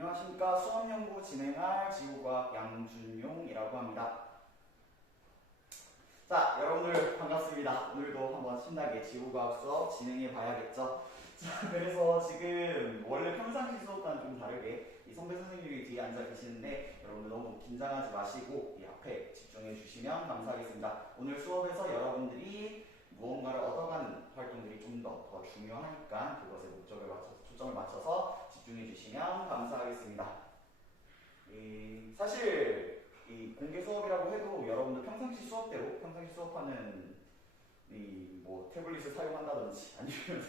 안녕하십니까. 수업연구 진행할 지구과학 양준용이라고 합니다. 자, 여러분들 반갑습니다. 오늘도 한번 신나게 지구과학 수업 진행해 봐야겠죠. 자, 그래서 지금 원래 평상시 수업과는 좀 다르게 이 선배 선생님이 뒤에 앉아 계시는데 여러분들 너무 긴장하지 마시고 이 앞에 집중해 주시면 감사하겠습니다. 오늘 수업에서 여러분들이 무언가를 얻어가는 활동들이 좀 더 중요하니까 그것에 목적을 맞춰서 초점을 맞춰서 집중해 주시면 감사하겠습니다. 사실 이 공개 수업이라고 해도 여러분들 평상시 수업대로 평상시 수업하는 뭐 태블릿을 사용한다든지 아니면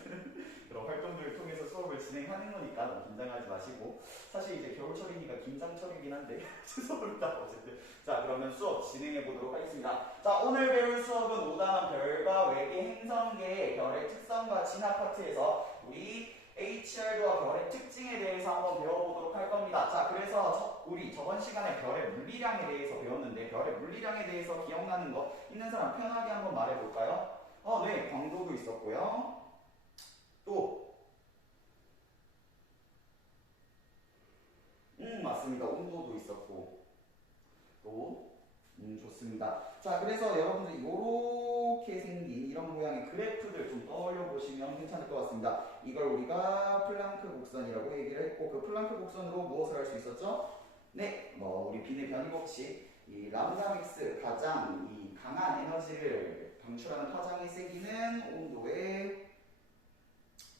그런 활동들을 통해서 수업을 진행하는 거니까 너무 긴장하지 마시고, 사실 이제 겨울철이니까 긴장철이긴 한데 죄송합니다. 어쨌든 자, 그러면 수업 진행해 보도록 하겠습니다. 자, 오늘 배울 수업은 5단원 별과 외계 행성계의 별의 특성과 진화 파트에서 우리 HR과 별의 특징에 대해서 한번 배워보도록 할 겁니다. 자, 그래서 우리 저번 시간에 별의 물리량에 대해서 배웠는데 별의 물리량에 대해서 기억나는 거 있는 사람 편하게 한번 말해볼까요? 네, 광도도 있었고요. 또 맞습니다. 온도도 있었고 또 좋습니다. 자, 그래서 여러분들이 이렇게 생긴 이런 모양의 그래프들 좀 떠올려 보시면 괜찮을 것 같습니다. 이걸 우리가 플랑크 곡선이라고 얘기를 했고, 그 플랑크 곡선으로 무엇을 할 수 있었죠? 네, 우리 빈의 변이 법칙, 이 람다 맥스 가장 이 강한 에너지를 방출하는 파장의 세기는 온도에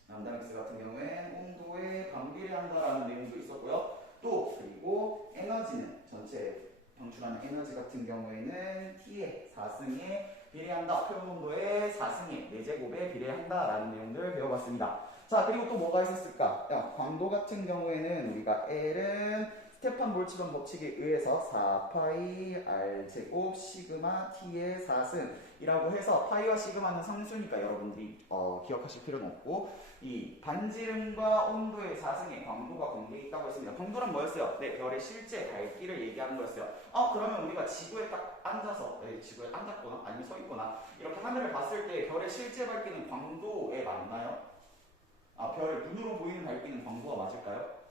람다 맥스 같은 경우에 온도에 반비례한다라는 내용도 있었고요. 또 그리고 에너지는 전체 방출하는 에너지 같은 경우에는 T의 4승에 비례한다. 표현 온도의 4승에 4제곱에 비례한다라는 내용들을 배워봤습니다. 자, 그리고 또 뭐가 있었을까? 광도 같은 경우에는 우리가 L은 스테판 볼츠만 법칙에 의해서 4파이 R제곱 시그마 T의 4승이라고 해서 파이와 시그마는 상수니까 여러분들이 기억하실 필요는 없고, 이 반지름과 온도의 4승에 광도가 관계에 있다고 했습니다. 광도란 뭐였어요? 네, 별의 실제 밝기를 얘기하는 거였어요. 그러면 우리가 지구에 딱 앉아서, 지구에 앉았거나 아니면 서 있거나 이렇게 하늘을 봤을 때 별의 실제 밝기는 광도에 맞나요? 별의 눈으로 보이는 밝기는 광도가 맞을까요?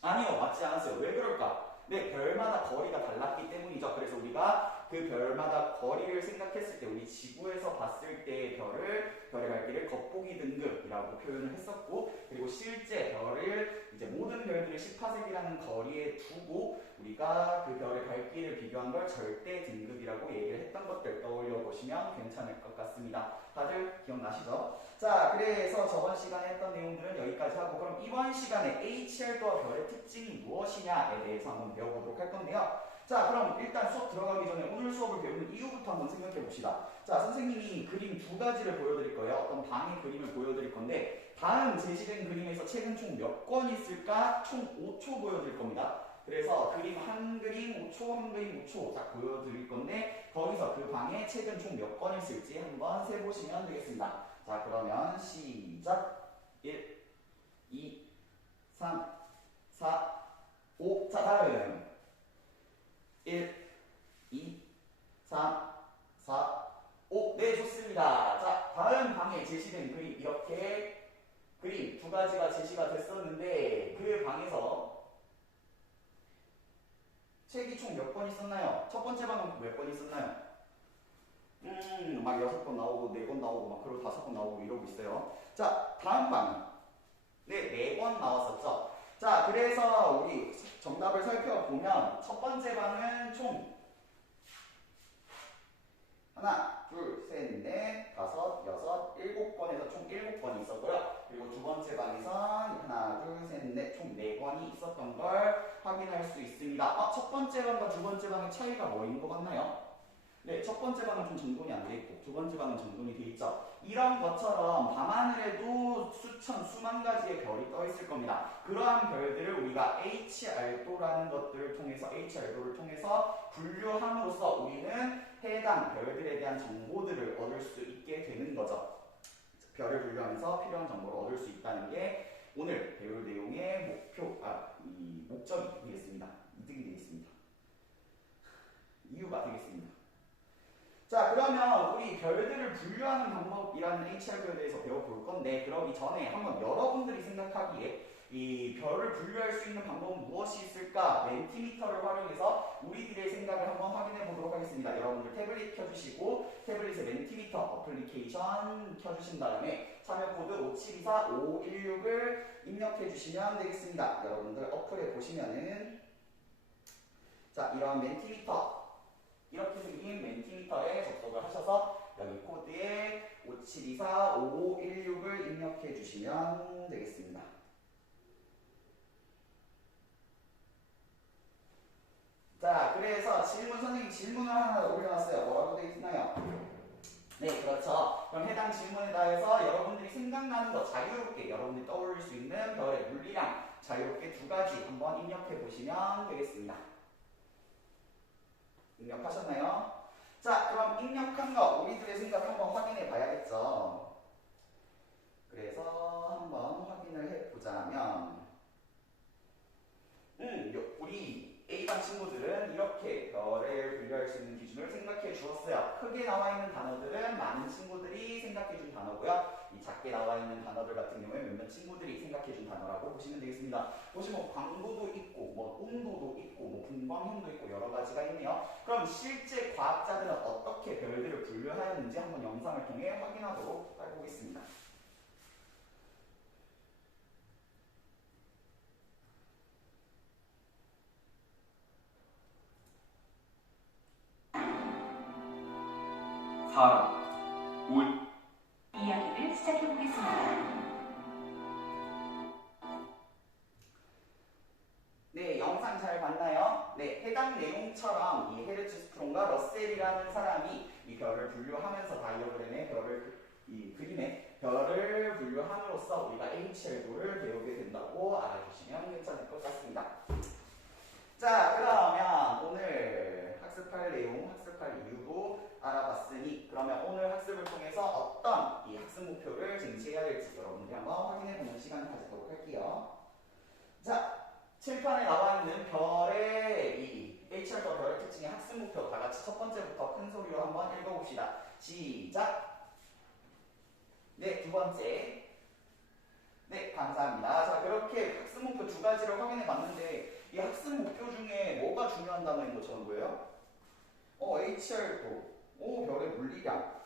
아니요, 맞지 않았어요. 왜 그럴까? 네, 별마다 거리가 달랐기 때문이죠. 그래서 우리가 그 별마다 거리를 생각했을 때 우리 지구에서 봤을 때 별의 밝기를 겉보기 등급이라고 표현을 했었고, 그리고 실제 별을 이제 모든 별들을 10파세기라는 거리에 두고 우리가 그 별의 밝기를 비교한 걸 절대 등급이라고 얘기를 했던 것들 떠올려 보시면 괜찮을 것 같습니다. 다들 기억나시죠? 자, 그래서 저번 시간에 했던 내용들은 여기까지 하고, 그럼 이번 시간에 HR과 별의 특징이 무엇이냐에 대해서 한번 배워보도록 할 건데요. 자, 그럼 일단 수업 들어가기 전에 오늘 수업을 배우는 이유부터 한번 생각해 봅시다. 자, 선생님이 그림 두 가지를 보여드릴 거예요. 어떤 방의 그림을 보여드릴 건데, 다음 제시된 그림에서 책은 총 몇 권 있을까? 총 5초 보여드릴 겁니다. 그래서 그림 한 그림 5초, 한 그림 5초 딱 보여드릴 건데, 거기서 그 방에 책은 총 몇 권 있을지 한번 세보시면 되겠습니다. 자, 그러면 시작. 1, 2, 3, 4, 5. 자, 다음 1, 2, 3, 4, 5. 네, 좋습니다. 자, 다음 방에 제시된 그림, 이렇게 그림 두 가지가 제시가 됐었는데, 그 방에서 책이 총 몇 권 있었나요? 첫 번째 방은 몇 권 있었나요? 막 6권 나오고 4권 나오고 막 그리고 5권 나오고 이러고 있어요. 자, 다음 방은 네, 4권 나왔었죠. 자, 그래서 우리 정답을 살펴보면 첫 번째 방은 총 하나, 둘, 셋, 넷, 다섯, 여섯, 7권에서 총 7권이 있었고요. 그리고 두 번째 방에선 하나, 둘, 셋, 넷, 총 4권이 있었던 걸 확인할 수 있습니다. 첫 번째 방과 두 번째 방의 차이가 뭐인 것 같나요? 네, 첫 번째 방은 좀 정돈이 안 돼 있고 두 번째 방은 정돈이 돼 있죠. 이런 것처럼 밤하늘에도 수만 가지의 별이 떠 있을 겁니다. 그러한 별들을 우리가 HR도라는 것들을 통해서 HR도를 통해서 분류함으로써 우리는 해당 별들에 대한 정보들을 얻을 수 있게 되는 거죠. 별을 분류하면서 필요한 정보를 얻을 수 있다는 게 오늘 배울 내용의 목적이 되겠습니다. 이득이 되겠습니다. 이유가 되겠습니다. 자, 그러면 우리 별들을 분류하는 방법이라는 HR도에 대해서 배워볼 건데, 그러기 전에 한번 여러분들이 생각하기에 이 별을 분류할 수 있는 방법은 무엇이 있을까? 멘티미터를 활용해서 우리들의 생각을 한번 확인해 보도록 하겠습니다. 여러분들 태블릿 켜주시고 태블릿에 멘티미터 어플리케이션 켜주신 다음에 참여 코드 5724516을 입력해 주시면 되겠습니다. 여러분들 어플에 보시면은 자, 이런 멘티미터 이렇게 생긴 멘티미터에 접속을 하셔서 여기 코드에 57245516을 입력해 주시면 되겠습니다. 자, 그래서 선생님이 질문을 하나 올려놨어요. 뭐라고 되어 있나요? 네, 그렇죠. 그럼 해당 질문에 대해서 여러분들이 생각나는 거 자유롭게 여러분들이 떠올릴 수 있는 별의 물리량 자유롭게 두 가지 한번 입력해 보시면 되겠습니다. 입력하셨나요? 자, 그럼 입력한 거 우리들의 생각 한번 확인해 봐야겠죠. 그래서 한번 확인을 해보자면 우리 A반 친구들은 이렇게 별을 분류할 수 있는 기준을 생각해 주었어요. 크게 나와 있는 단어들은 많은 친구들이 생각해 준 단어고요. 이 작게 나와 있는 단어들 같은 경우에 몇몇 친구들이 생각해 준 단어라고 보시면 되겠습니다. 보시면 광도도 있고 뭐 온도도 있고 뭐 분광형도 있고 여러 가지가 있네요. 그럼 실제 과학자들은 어떻게 별들을 분류하였는지 한번 영상을 통해 확인하도록 해보겠습니다. 사람, 옷, 이야기를 시작해보겠습니다. 네, 영상 잘 봤나요? 네, 해당 내용처럼 이 헤르츠 스트롱과 러셀이라는 사람이 이 별을 분류하면서 다이어그램의 이 그림의 별을 분류함으로써 우리가 HL도를 배우게 된다고 알아주시면 괜찮을 것 같습니다. 자, 그러면 오늘 학습할 내용, 학습할 이유도 알아봤으니 그러면 오늘 학습을 통해서 어떤 이 학습 목표를 쟁취해야 될지 여러분들이 한번 확인해보는 시간을 가지도록 할게요. 자, 칠판에 나와 있는 별의 이 HR과 별의 특징의 학습 목표 다 같이 첫 번째부터 큰 소리로 한번 읽어봅시다. 시작. 네, 두 번째. 네, 감사합니다. 자, 그렇게 학습 목표 두 가지를 확인해 봤는데 이 학습 목표 중에 뭐가 중요한 단어인 것처럼 보여요? HR도, 별의 물리량,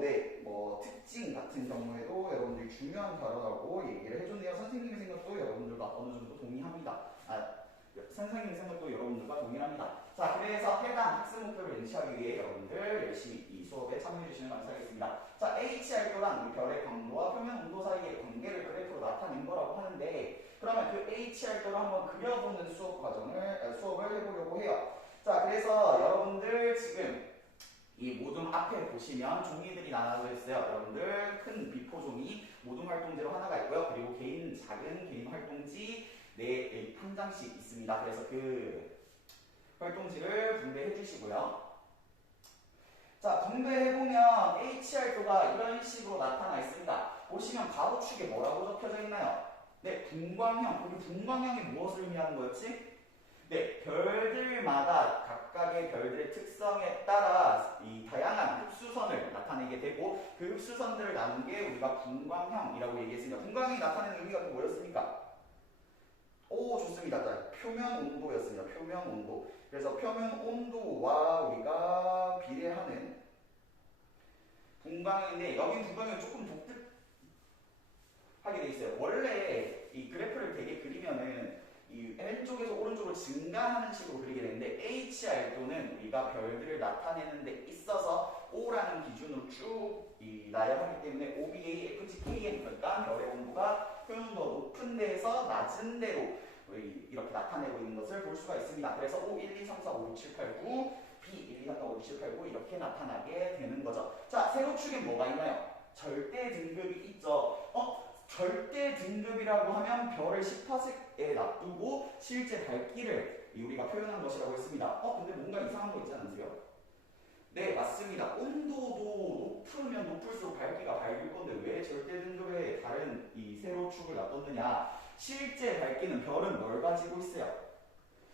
네, 뭐 특징 같은 경우에도 여러분들이 중요한 단어라고 얘기를 해줬네요. 선생님의 생각도 여러분들과 어느 정도 동의합니다. 선생님의 생각도 여러분들과 동일합니다. 자, 그래서 해당 학습 목표를 쟁취하기 위해 여러분들 열심히 이 수업에 참여해 주시면 감사하겠습니다. 자, HR도란 이 별의 광도와 표면 온도 사이의 관계를 그래프로 나타낸 거라고 하는데 그러면 그 HR도를 한번 그려보는 수업을 해보려고 해요. 자, 그래서 여러분들 지금 이 모둠 앞에 보시면 종이들이 나눠져 있어요. 여러분들 큰 비포 종이 모둠 활동지로 하나가 있고요. 그리고 작은 개인 활동지 한 장씩 있습니다. 그래서 그 활동지를 분배해 주시고요. 자, 분배해보면 HR도가 이런 식으로 나타나 있습니다. 보시면 가로축에 뭐라고 적혀져 있나요? 네, 분광형. 여기 분광형이 무엇을 의미하는 거였지? 네, 별들마다 각각의 별들의 특성에 따라 이 다양한 흡수선을 나타내게 되고 그 흡수선들을 나눈 게 우리가 분광형이라고 얘기했습니다. 분광형이 나타내는 의미가 뭐였습니까? 좋습니다. 자, 표면 온도였습니다. 표면 온도. 그래서 표면 온도와 우리가 비례하는 분광형인데 여기 분광형이 조금 독특하게 돼 있어요. 원래 이 그래프를 되게 그리면은 이 왼쪽에서 오른쪽으로 증가하는 식으로 그리게 되는데 HR도는 우리가 별들을 나타내는 데 있어서 O라는 기준으로 쭉 나열하기 때문에 OBA, FGKN 그러니까 별의 온도가 표면도 높은 데에서 낮은 데로 이렇게 나타내고 있는 것을 볼 수가 있습니다. 그래서 O, 1, 2, 3, 4, 5, 6, 7, 8, 9, B, 1, 2, 3, 4, 5, 6, 7, 8, 9 이렇게 나타나게 되는 거죠. 자, 세로축에 뭐가 있나요? 절대 등급이 있죠. 절대 등급이라고 하면 별을 10%에 놔두고 실제 밝기를 우리가 표현한 것이라고 했습니다. 근데 뭔가 이상한 거 있지 않으세요? 네, 맞습니다. 온도도 높으면 높을수록 밝기가 밝을 건데 왜 절대 등급에 다른 이 세로축을 놔뒀느냐? 실제 밝기는 별은 뭘 가지고 있어요?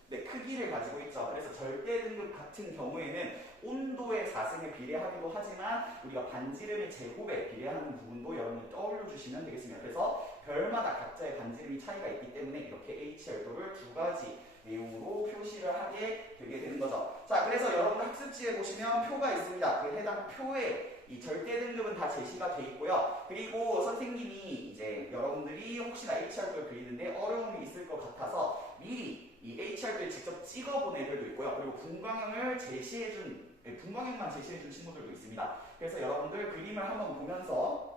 네, 크기를 가지고 있죠. 그래서 절대 등급 같은 경우에는 온도의 4승에 비례하기도 하지만 우리가 반지름의 제곱에 비례하는 부분도 여러분이 떠올려 주시면 되겠습니다. 그래서 별마다 각자의 반지름이 차이가 있기 때문에 이렇게 HR도를 두 가지 내용으로 표시를 하게 되게 되는 거죠. 자, 그래서 여러분들 학습지에 보시면 표가 있습니다. 그 해당 표에 이 절대 등급은 다 제시가 돼 있고요. 그리고 선생님이 이제 여러분들이 혹시나 HR도를 그리는데 어려움이 있을 것 같아서 미리 이 HR도를 직접 찍어본 애들도 있고요. 그리고 분광형을 분광형만 제시해준 친구들도 있습니다. 그래서 여러분들 그림을 한번 보면서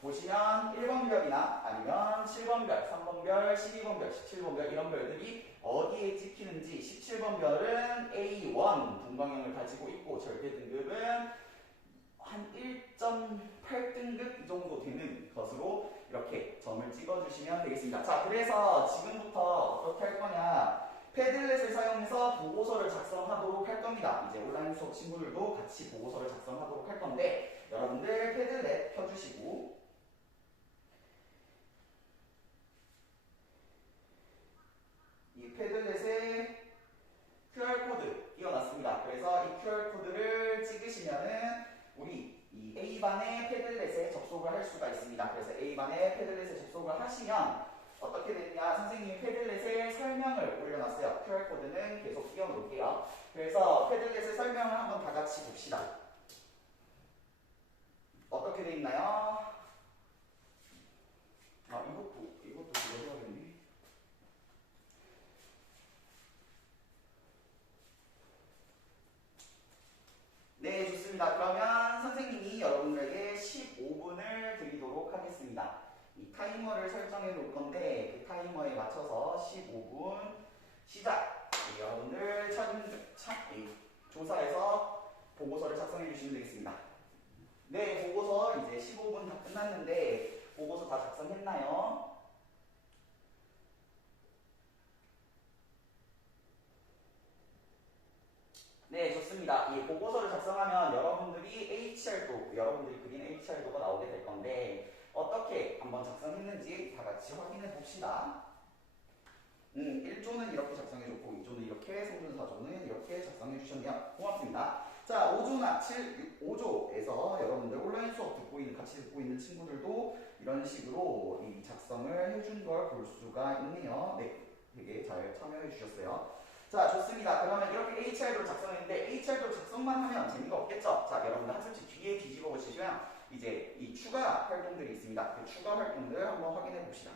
보시면 1번 별이나 아니면 7번 별, 3번 별, 12번 별, 17번 별 이런 별들이 어디에 찍히는지 17번 별은 A1 분광형을 가지고 있고 절대 등급은 한 1.8등급 이 정도 되는 것으로 이렇게 점을 찍어주시면 되겠습니다. 자, 그래서 지금부터 어떻게 할 거냐, 패들렛을 사용해서 보고서를 작성하도록 할 겁니다. 이제 온라인 수업 친구들도 같이 보고서를 작성하도록 할 건데 여러분들 패들렛 켜주시고 이 패들렛에 QR코드 띄워놨습니다. 그래서 이 QR코드를 찍으시면은 우리 이 A반의 패들렛에 접속을 할 수가 있습니다. 그래서 A반의 패들렛에 접속을 하시면 어떻게 되느냐, 선생님이 패들렛에 설명을 올려놨어요. QR코드는 계속 띄워놓을게요. 그래서 패들렛의 설명을 한번 다 같이 봅시다. 어떻게 돼 있나요? 아, 이것도 이거 해야겠네. 네, 좋습니다. 그러면 선생님이 여러분들에게 15분을 드리도록 하겠습니다. 이 타이머를 설정해 놓을 건데 그 타이머에 맞춰서 15분 시작! 여러분들 조사해서 보고서를 작성해 주시면 되겠습니다. 네, 보고서 이제 15분 다 끝났는데 보고서 다 작성했나요? 네, 좋습니다. 이 보고서를 작성하면 여러분들이 여러분들이 그린 HR도가 나오게 될 건데 어떻게 한번 작성했는지 다 같이 확인해 봅시다. 1조는 이렇게 작성해줬고 2조는 이렇게, 3조는 4조는 이렇게 작성해 주셨네요. 고맙습니다. 자, 5조에서 여러분들 온라인 수업 같이 듣고 있는 친구들도 이런 식으로 이 작성을 해준 걸 볼 수가 있네요. 네, 되게 잘 참여해 주셨어요. 자, 좋습니다. 그러면 이렇게 HR도 작성했는데 HR도 작성만 하면 재미가 없겠죠? 자, 여러분들 학습지 뒤에 뒤집어 보시면 이제 이 추가 활동들이 있습니다. 그 추가 활동들 한번 확인해 봅시다.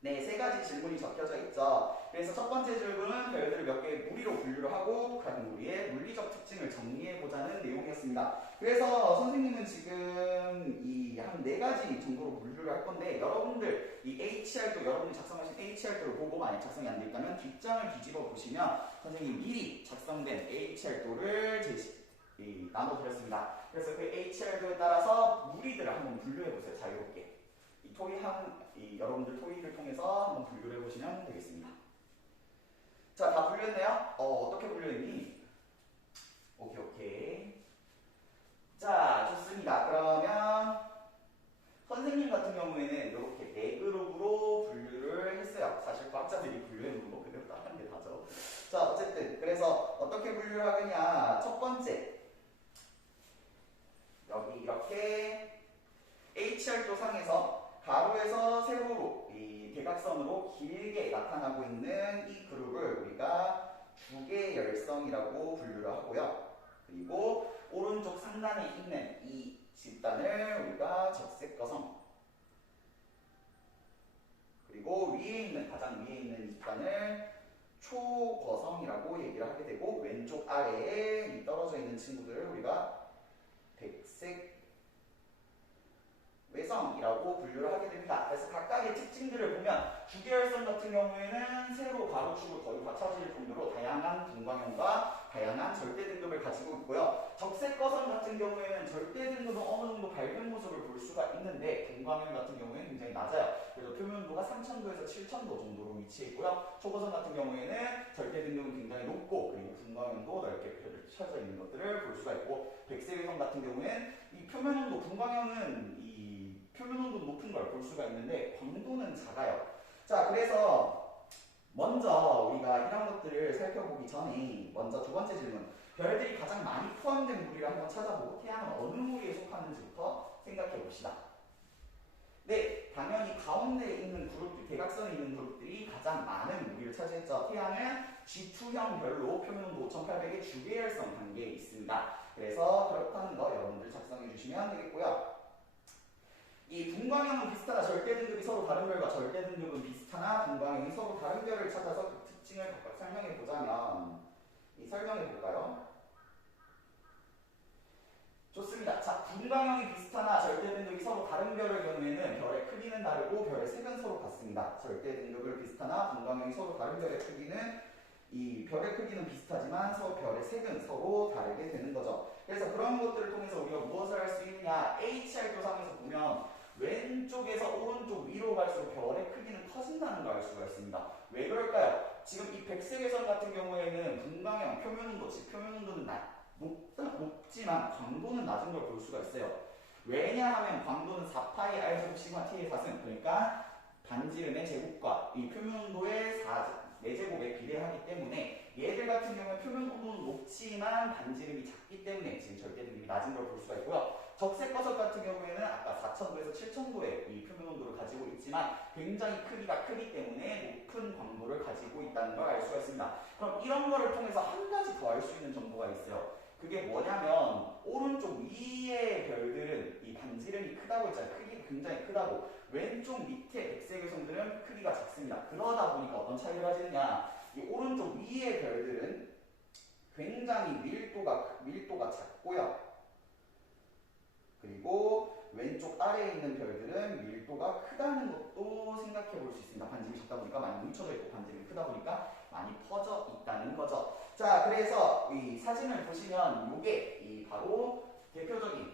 네, 세 가지 질문이 적혀져 있죠. 그래서 첫 번째 질문은 별들을 몇 개의 무리로 분류를 하고 각 무리의 물리적 특징을 정리해보자는 내용이었습니다. 그래서 선생님은 지금 이 한 4가지 정도로 분류를 할 건데 여러분들 이 HR도, 여러분이 작성하신 HR도를 보고 만약 작성이 안 됐다면 뒷장을 뒤집어 보시면 선생님이 미리 작성된 HR도를 나눠드렸습니다. 그래서 그 HR도에 따라서 무리들을 한번 분류해보세요. 자유롭게. 여러분들 토익을 통해서 한번 분류를 해보시면 되겠습니다. 자, 다 분류했네요? 어떻게 분류했니? 오케이. 자, 좋습니다. 그러면 선생님 같은 경우에는 이렇게 4그룹으로 분류를 했어요. 사실 과학자들이 분류해놓은 거 그대로 따르는 게 다죠. 자, 어쨌든 그래서 어떻게 분류를 하느냐. 첫 번째, 여기 이렇게 HR도 상에서 가로에서 세로로 이 대각선으로 길게 나타나고 있는 이 그룹을 우리가 주계열성이라고 분류를 하고요. 그리고 오른쪽 상단에 있는 이 집단을 우리가 적색거성, 그리고 가장 위에 있는 집단을 초거성이라고 얘기를 하게 되고 왼쪽 아래에 떨어져 있는 친구들을 우리가 백색 외성이라고 분류를 하게 됩니다. 그래서 각각의 특징들을 보면 주계열성 같은 경우에는 세로, 가로축으로 거의 받쳐질 정도로 다양한 분광형과 다양한 절대 등급을 가지고 있고요. 적색거성 같은 경우에는 절대 등급은 어느 정도 밝은 모습을 볼 수가 있는데 분광형 같은 경우에는 굉장히 낮아요. 그래서 표면도가 3000도에서 7000도 정도로 위치해 있고요. 초거성 같은 경우에는 절대 등급은 굉장히 높고 그리고 분광형도 넓게 펼쳐져 있는 것들을 볼 수가 있고, 백색외성 같은 경우에는 이 표면온도, 분광형은 표면 온도 높은 걸 볼 수가 있는데 광도는 작아요. 자, 그래서 먼저 우리가 이런 것들을 살펴보기 전에 먼저 두 번째 질문, 별들이 가장 많이 포함된 무리를 한번 찾아보고 태양은 어느 무리에 속하는지부터 생각해 봅시다. 네, 당연히 가운데 있는 그룹들, 대각선에 있는 그룹들이 가장 많은 무리를 차지했죠. 태양은 G2형 별로 표면온도 5800의 주계열성 단계에 있습니다. 그래서 그렇다는 거 여러분들 작성해 주시면 되겠고요. 이 분광형은 비슷하다. 절대 등급이 서로 다른 별과 절대 등급은 비슷하나 분광형이 서로 다른 별을 찾아서 그 특징을 설명해 보자면 설명해 볼까요? 좋습니다. 자, 분광형이 비슷하나 절대 등급이 서로 다른 별의 경우에는 별의 크기는 다르고 별의 색은 서로 같습니다. 절대 등급을 비슷하나 분광형이 서로 다른 별의 크기는 이 별의 크기는 비슷하지만 서로 별의 색은 서로 다르게 되는 거죠. 그래서 그런 것들을 통해서 우리가 무엇을 할 수 있느냐? HR 교상에서 보면 왼쪽에서 오른쪽 위로 갈수록 별의 크기는 커진다는 걸 알 수가 있습니다. 왜 그럴까요? 지금 이 백색의 선 같은 경우에는 분광형 표면 온도, 즉 표면 온도는 높지만 광도는 낮은 걸 볼 수가 있어요. 왜냐하면 광도는 4파이 R제곱 시그마 T의 4승, 그러니까 반지름의 제곱과 이 표면 온도의 4제곱에 비례하기 때문에 얘들 같은 경우에 표면 온도는 높지만 반지름이 작기 때문에 지금 절대 등급이 낮은 걸 볼 수가 있고요. 적색 거석 같은 경우에는 아까 4000도에서 7000도의 이 표면 온도를 가지고 있지만 굉장히 크기가 크기 때문에 높은 광도를 가지고 있다는 걸 알 수가 있습니다. 그럼 이런 거를 통해서 한 가지 더 알 수 있는 정보가 있어요. 그게 뭐냐면 오른쪽 위의 별들은 이 반지름이 크다고 했잖아요. 크기가 굉장히 크다고. 왼쪽 밑에 백색의 성들은 크기가 작습니다. 그러다 보니까 어떤 차이를 가지느냐? 이 오른쪽 위의 별들은 굉장히 밀도가 작고요. 그리고 왼쪽 아래에 있는 별들은 밀도가 크다는 것도 생각해 볼 수 있습니다. 반지름이 작다 보니까 많이 뭉쳐져 있고 반지름이 크다 보니까 많이 퍼져 있다는 거죠. 자, 그래서 이 사진을 보시면 이게 이 바로 대표적인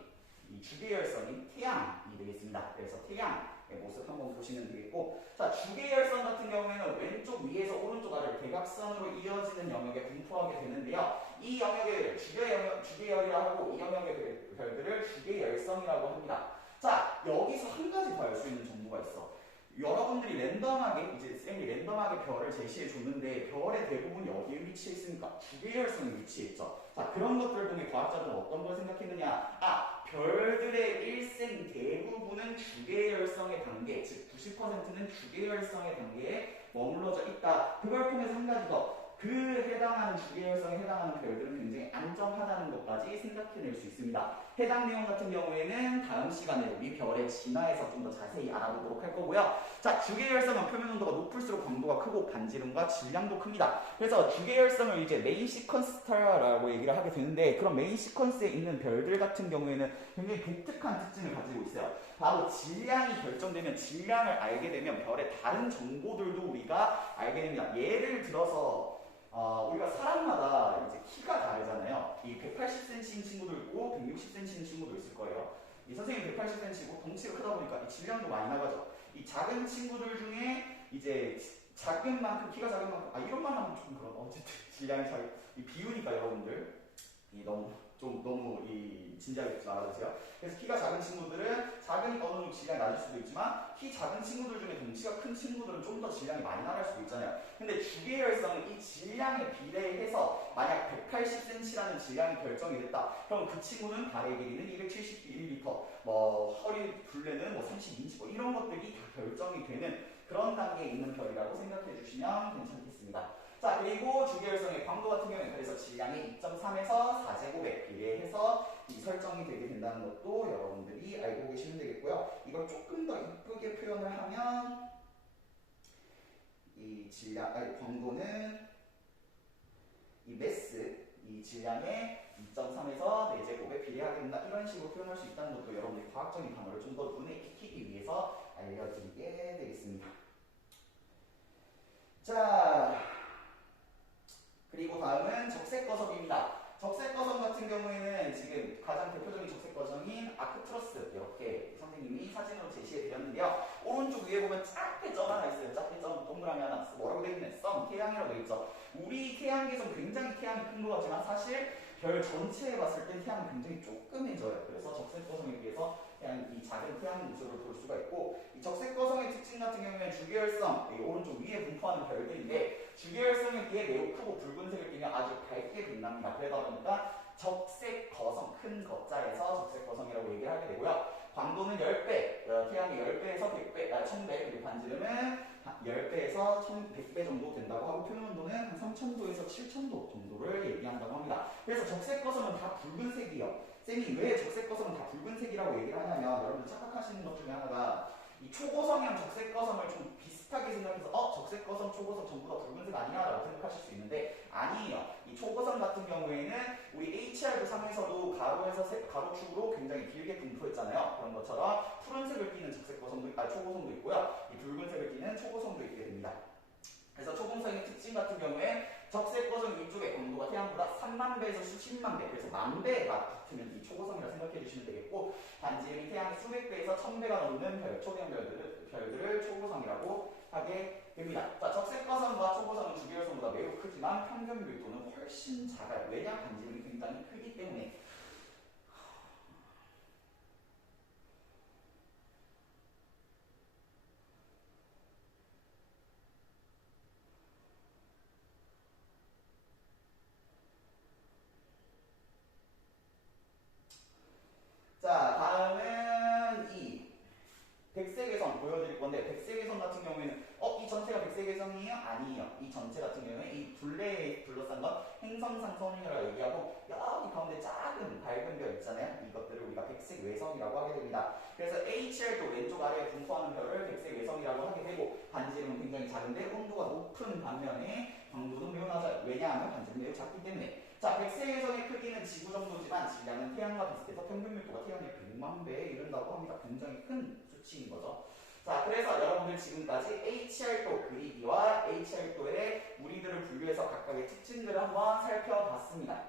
이 주계열선인 태양이 되겠습니다. 그래서 태양의 모습 한번 보시면 되겠고, 자, 주계열선 같은 경우에는 왼쪽 위에서 오른쪽 아래로 대각선으로 이어지는 영역에 분포하게 되는데요. 이 영역을 주계열이라고 하고 이 영역의 별들을 주계열성이라고 합니다. 자, 여기서 한 가지 더 알 수 있는 정보가 있어. 여러분들이 랜덤하게 이제 쌤이 랜덤하게 별을 제시해 줬는데 별의 대부분이 어디에 위치해 있습니까? 주계열성에 위치해 있죠. 자, 그런 것들을 통해 과학자들은 어떤 걸 생각했느냐? 아, 별들의 일생 대부분은 주계열성의 단계, 즉 90%는 주계열성의 단계에 머물러져 있다. 그걸 통해서 한 가지 더. 그 해당하는 주계열성에 해당하는 별들은 굉장히 안정하다는 것까지 생각해낼 수 있습니다. 해당 내용 같은 경우에는 다음 시간에 우리 별의 진화에서 좀 더 자세히 알아보도록 할 거고요. 자, 주계열성은 표면 온도가 높을수록 광도가 크고 반지름과 질량도 큽니다. 그래서 주계열성을 이제 메인 시퀀스 스타라고 얘기를 하게 되는데, 그런 메인 시퀀스에 있는 별들 같은 경우에는 굉장히 독특한 특징을 가지고 있어요. 바로 질량이 결정되면, 질량을 알게 되면 별의 다른 정보들도 우리가 알게 됩니다. 예를 들어서 우리가 사람마다 이제 키가 다르잖아요. 이 180cm인 친구도 있고 160cm인 친구도 있을 거예요. 이 선생님 180cm고 덩치가 크다 보니까 이 질량도 많이 나가죠. 이 작은 친구들 중에 이제 작은 만큼, 키가 작은 만큼, 이런 말 하면 좀 그런, 어쨌든 질량이 이 비우니까 여러분들 너무 진지하게 듣지 말아주세요. 그래서 키가 작은 친구들은 작으니까 어느 정도 질량이 낮을 수도 있지만, 키 작은 친구들 중에 덩치가 큰 친구들은 좀 더 질량이 많이 나갈 수도 있잖아요. 근데 주계열성은 이 질량에 비례해서 만약 180cm라는 질량이 결정이 됐다. 그럼 그 친구는 발의 길이는 271m, 허리 둘레는 30인치, 이런 것들이 다 결정이 되는 그런 단계에 있는 별이라고 생각해 주시면 괜찮겠습니다. 자, 그리고 주계열성의 광도 같은 경우에 그래서 질량이 2.3에서 4제곱에 비례해서 이 설정이 되게 된다는 것도 여러분들이 알고 계시면 되겠고요. 이걸 조금 더 이쁘게 표현을 하면 이 광도는 이 매스, 이 질량의 2.3에서 4제곱에 비례하게 된다. 이런 식으로 표현할 수 있다는 것도 여러분들이 과학적인 단어를 좀 더 눈에 익히기 위해서 알려드리게 되겠습니다. 자, 그리고 다음은 적색거석입니다. 적색거석 같은 경우에는 지금 가장 대표적인 적색거석인 아크트러스, 이렇게 선생님이 사진으로 제시해 드렸는데요. 오른쪽 위에 보면 작게 점 하나 있어요. 작게 점 동그라미 하나. 뭐라고 되어 있네? 썸, 태양이라고 되어 있죠. 우리 태양계에서는 굉장히 태양이 큰 것 같지만 사실 별 전체에 봤을 때 태양은 굉장히 조그매져요. 그래서 적색거성에 비해서 그냥 이 작은 태양 모습을 볼 수가 있고, 이 적색거성의 특징 같은 경우에는 주계열성, 오른쪽 위에 분포하는 별들인데 주계열성에 비해 매우 크고 붉은색을 띠며 아주 밝게 빛납니다. 그러다 보니까 적색거성, 큰 거자에서 적색거성이라고 얘기를 하게 되고요. 광도는 10배, 태양의 10배에서 100배, 1000배, 그리고 반지름은 10배에서 1100배 정도 된다고 하고 표면 온도는 한 3000도에서 7000도 정도를 얘기한다고 합니다. 그래서 적색 거성은 다 붉은색이요. 쌤이 왜 적색 거성은 다 붉은색이라고 얘기를 하냐면 여러분들 착각하시는 것 중에 하나가 이 초고성이랑 적색 거성을 좀 비슷하게 생각해서 적색 거성, 초고성 전부 다 붉은색 아니야? 라고 생각하실 수 있는데 아니에요. 이 초고성 같은 경우에는 우리 HR도 상에서도 가로에서 가로축으로 굉장히 길게 분포했잖아요. 그런 것처럼 푸른색을 띠는 적색 거성도, 초고성도 있고요. 이 붉은색을 띠는 초고성도 있게 됩니다. 그래서 초고성의 특징 같은 경우에 적색 거성 위쪽의 광도가 태양보다 3만 배에서 수십만 배, 그래서 만 배가 붙으면 이 초고성이라 생각해 주시면 되겠고, 반지름이 태양의 수백 배에서 1000배가 넘는 초대형 별들을 초고성이라고 하게 됩니다. 자, 적색 거성과 초고성은 주기율성보다 매우 크지만 평균 밀도는 훨씬 작아요. 왜냐? 반지름이 굉장히 크기 때문에. 자, 다음은 이 백색의 선 보여드릴 건데, 백색의 선 같은 경우에는 이 전체가 백색의 선이에요? 아니에요. 이 전체 같은 경우에 이 둘레에 둘러싼 건 행성상선이라고 얘기하고, 여기 가운데 작은 밝은 별 있잖아요. 이것들을 우리가 백색 외성이라고 하게 됩니다. 그래서 HR도 왼쪽 아래에 분포하는 별을 백색 외성이라고 하게 되고, 반지름은 굉장히 작은데 온도가 높은 반면에 광도는 매우 낮아요. 왜냐하면 반지름이 매우 작기 때문에. 자, 백색의 선의 크기는 지구 정도지만 질량은 태양과 비슷해서 평균 밀도가 태양의 100만 배에 이른다고 합니다. 굉장히 큰 수치인 거죠. 자, 그래서 여러분들 지금까지 HR도 그리기와 HR도의 무리들을 분류해서 각각의 특징들을 한번 살펴봤습니다.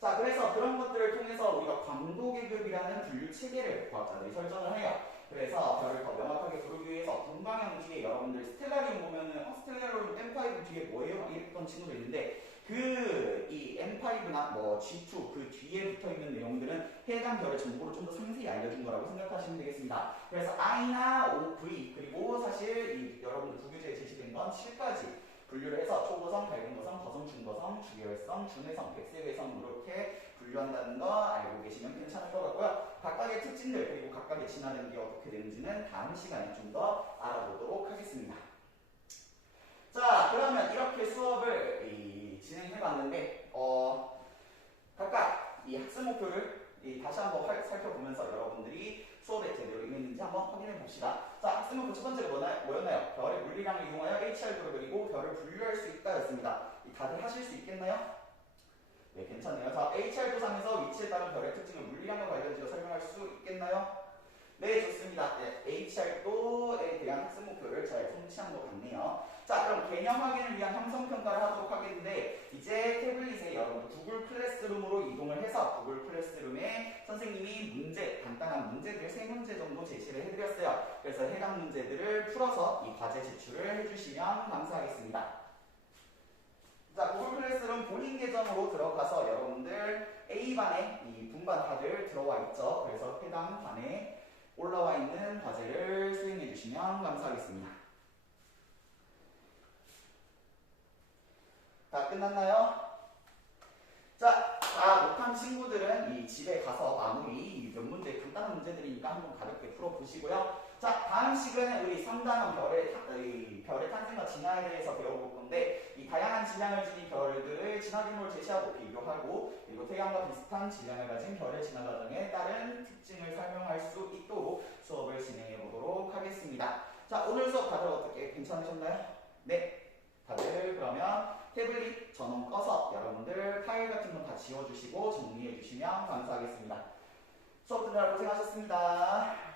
자, 그래서 그런 것들을 통해서 우리가 광도계급이라는 분류 체계를 과학자들이 설정을 해요. 그래서 별을 더 명확하게 부르기 위해서 동방향 뒤에 여러분들 스텔라리움 보면은 스텔라리움 M5 뒤에 뭐예요? 이랬던 친구도 있는데 이 M5나 G2 그 뒤에 붙어있는 내용들은 해당 별의 정보를 좀 더 상세히 알려준 거라고 생각하시면 되겠습니다. 그래서 I나 O, V 그리고 사실 여러분들 구교재에 제시된 건 7까지 분류를 해서 초고성, 밝은 거성, 거성, 중거성, 주계열성, 준회성, 백색외성 이렇게 분류한다는 거 알고 계시면 괜찮을 것 같고요. 각각의 특징들 그리고 각각의 진화된 게 어떻게 되는지는 다음 시간에 좀 더 알아보도록 하겠습니다. 자, 그러면 이렇게 수업을 진행해봤는데 각각 이 학습 목표를 다시 한번 살펴보면서 여러분들이 수업에 제대로 임했는지 한번 확인해 봅시다. 자, 학습 목표 첫 번째가 뭐였나요? 별의 물리량을 이용하여 HR도를 그리고 별을 분류할 수 있다 였습니다. 다들 하실 수 있겠나요? 네, 괜찮네요. 자, HR도상에서 위치에 따른 별의 특징을 물리량과 관련지어 설명할 수 있겠나요? 네, 좋습니다. 네, HR도에 대한 학습 목표를 잘 성취한 것 같네요. 자, 그럼 개념 확인을 위한 형성평가를 하도록 하겠는데 이제 태블릿에 여러분 구글 클래스룸으로 이동을 해서 구글 클래스룸에 선생님이 간단한 문제들 3문제 정도 제시를 해드렸어요. 그래서 해당 문제들을 풀어서 이 과제 제출을 해주시면 감사하겠습니다. 자, 구글 클래스룸 본인 계정으로 들어가서 여러분들 A반에 이 분반 다들 들어와 있죠. 그래서 해당 반에 올라와 있는 과제를 수행해 주시면 감사하겠습니다. 다 끝났나요? 자, 다 못한 친구들은 이 집에 가서 마무리 몇 문제 간단한 문제들이니까 한번 가볍게 풀어보시고요. 자, 다음 시간에 우리 3단원 별의 탄생과 진화에 대해서 배워볼 건데 이 다양한 질량을 지닌 별들을 진화 규모를 제시하고 비교하고 그리고 태양과 비슷한 질량을 가진 별의 진화 과정에 따른 특징을 설명할 수 있도록 수업을 진행해 보도록 하겠습니다. 자, 오늘 수업 다들 어떻게 괜찮으셨나요? 네, 다들 그러면 태블릿 전원 꺼서 여러분들 파일 같은 건 다 지워주시고 정리해 주시면 감사하겠습니다. 수업 듣느라 고생하셨습니다.